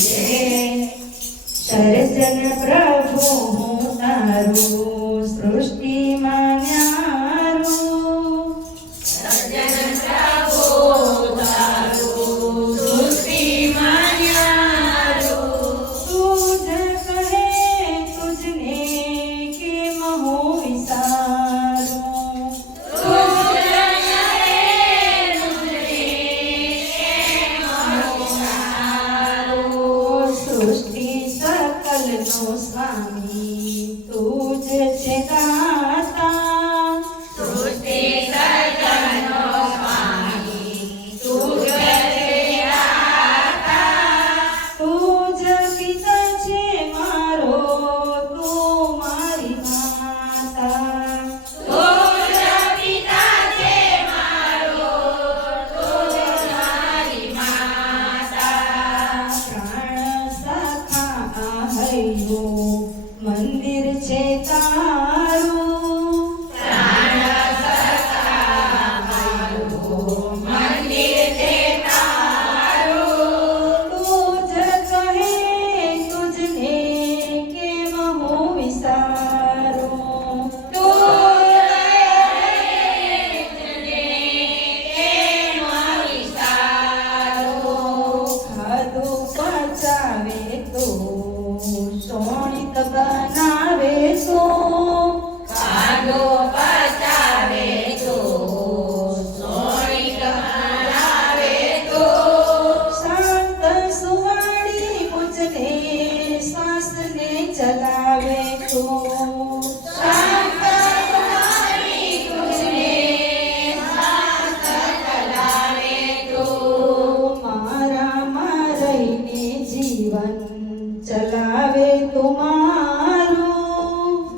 સર્જન પ્રભુ હું તારું સૃષ્ટિમાં ન્યારું સર્જન પ્રભુ તારું સૃષ્ટિમાં ન્યારું તુજ કહે તુજને કેમ હું વિસારું સૃષ્ટિ સકલનો સ્વામી તુજ છે દાતા સૃષ્ટિ સર્જનનો સ્વામી તું જ છે દાતા તુજ પિતા છે મારો તું મારી માતા તું જ પિતા છે મારો તું જ મારી માતા પ્રાણ સખા આહયો મંદિર છે તારું પ્રાણ સખા મારું મંદિર છે તારું તુજ કહે તુજને કેમ હું વિસારું તું કેમ વિસારું ખાધું પચાવે તો સોણિત બનાવે તો ખાધો પચાવે તો સોણિક બનાવે તો શાંત સુવાળી મુજને શ્વાસને ચલાવે તો શાંત સુવાળી તુજને શાંત ચલાવે તો મારામાં રહીને જીવન ચલાવે તુમારું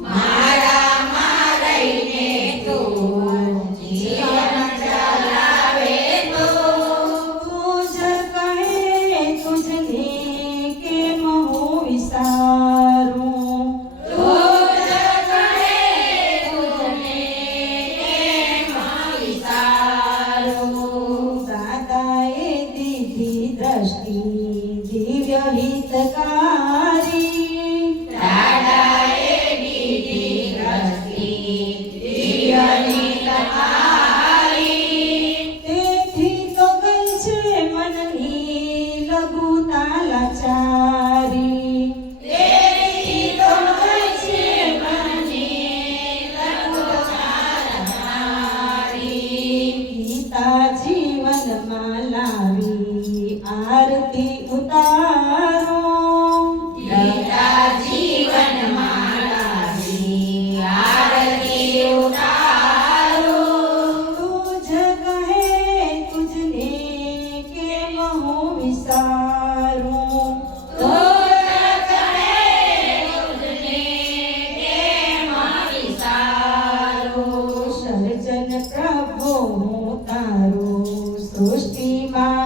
મારામાં રહીને તું જીવન ચલાવે તો તુજ કહે તુજને કેમ હું વિસારું તું જ કહે તુજને કેમ વિસારું દાદાએ દીધી દ્રષ્ટિ દિવ્ય હિતકારી દાદાએ દીધી દ્રષ્ટિ દિવ્યની તમારી તેથી તો ગઈ છે મનની લઘુતા લાચારી તેથી તો ગઈ છે મનની લઘુતા તમારી ગીતા જીવનમાં લાવી આરતી ઉતારો ગીતા જીવનમાં લાવી આરતી ઉતારો તુજ કહે તુજને કેમ હું વિસારું તું જ કહે તુજને કેમ વિસારું સર્જન પ્રભુ હું તારું સૃષ્ટિમાં